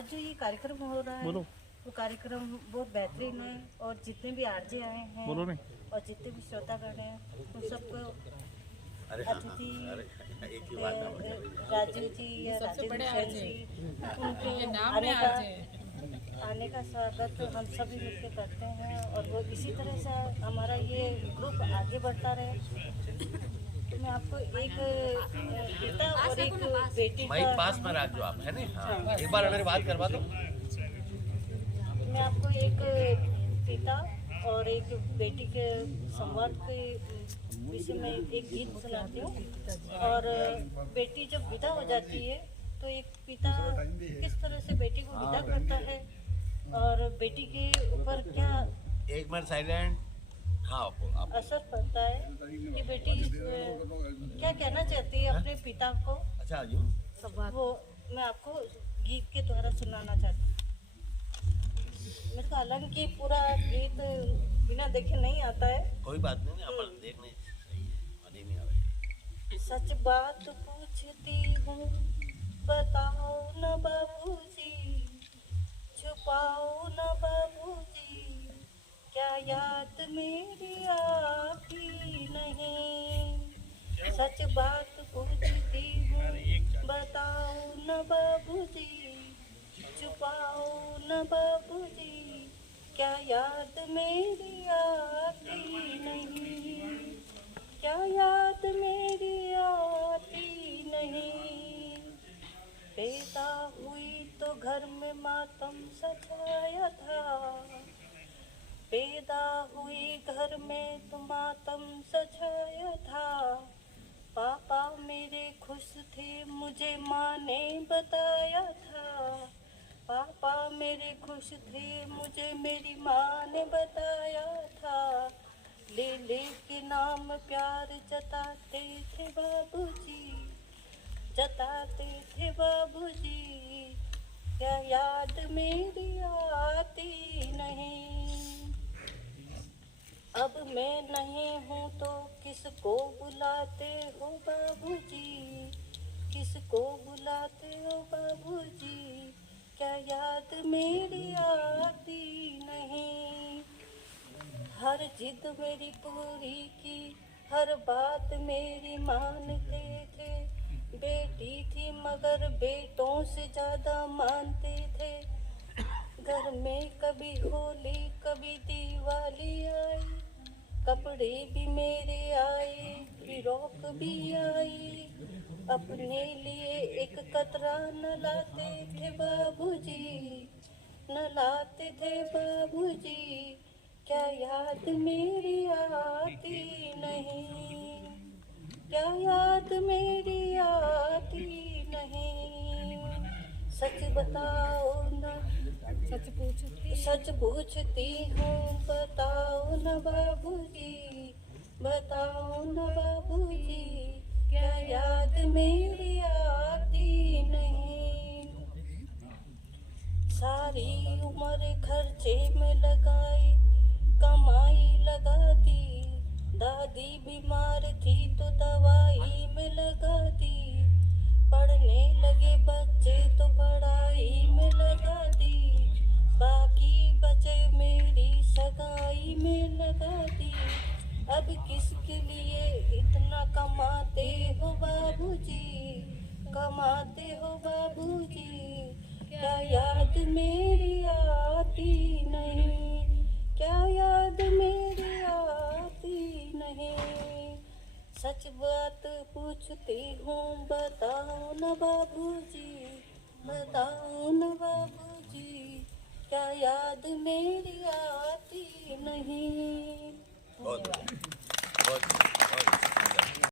आज जो ये कार्यक्रम हो रहा है वो कार्यक्रम बहुत बेहतरीन है और जितने भी आरजे आए हैं और जितने भी श्रोतागण हैं उन सबको अतिथि राजीव जी या राजीव जी उनके आने का स्वागत हम सभी मिलकर करते हैं और वो इसी तरह से हमारा ये ग्रुप आगे बढ़ता रहे। मैं आपको एक पिता और एक बेटी माइक पास में रख दो आप, है ना? एक बार मेरी बात करवा दो। मैं आपको एक पिता और एक बेटी के संवाद के विषय में एक गीत सुनाती हूँ। और बेटी जब विदा हो जाती है तो एक पिता किस तरह से बेटी को विदा करता है और बेटी के ऊपर क्या एक मिनट साइलेंट। हाँ आप असर पड़ता है कि बेटी क्या कहना चाहती है अपने पिता को। अच्छा वो मैं आपको गीत के द्वारा सुनाना चाहती हूँ। मेरे को हालांकि पूरा गीत बिना देखे नहीं आता है। कोई बात नहीं, अपन देखने सही नहीं आ रहा। सच बात पूछती हूँ बताओ न बाबूजी, छुपाओ न बाबूजी, क्या याद मेरी आती नहीं। सच बात पूछती हूँ बताओ न बाबूजी, छुपाओ न बाबूजी, क्या याद मेरी आती नहीं, क्या याद मेरी आती नहीं। पैदा हुई तो घर में मातम सजाया था, पैदा हुई घर में तो मातम सजाया था। पापा मेरे खुश थे मुझे माँ ने बताया था, पापा मेरे खुश थे मुझे मेरी माँ ने बताया था। ले ले के नाम प्यार जताते थे बाबूजी, जताते थे बाबूजी, क्या याद मेरी आती नहीं। अब मैं नहीं हूँ तो किसको बुलाते हो बाबूजी, किसको बुलाते हो बाबूजी, क्या याद मेरी आती नहीं। हर जिद मेरी पूरी की, हर बात मेरी मानते थे। बेटी थी मगर बेटों से ज़्यादा मानते थे। घर में कभी होली कभी दिवाली आई, कपड़े भी मेरे आए फ्रॉक भी आई। अपने लिए एक कतरा न लाते थे बाबूजी, न लाते थे बाबूजी, क्या याद मेरी आती नहीं, क्या याद मेरी आती नहीं। सच बताओ न, सच पूछती हूँ बताओ न बाबूजी, बताओ न बाबूजी, क्या याद मेरी आती नहीं। सारी उम्र खर्चे में लगाई, कमाई लगा दी, दादी बीमार थी तो दवाई में लगा दी। पढ़ने लगे बच्चे तो पढ़ाई में लगा दी, बाकी बचे मेरी सगाई में लगा दी। अब किसके लिए इतना कमाते हो बाबूजी, कमाते हो बाबूजी, क्या याद मेरी आती नहीं, क्या याद मेरी आती नहीं। सच बात पूछती हूँ बताओ न बाबूजी, बताओ न बाबूजी, क्या याद मेरी आती नहीं। बहुत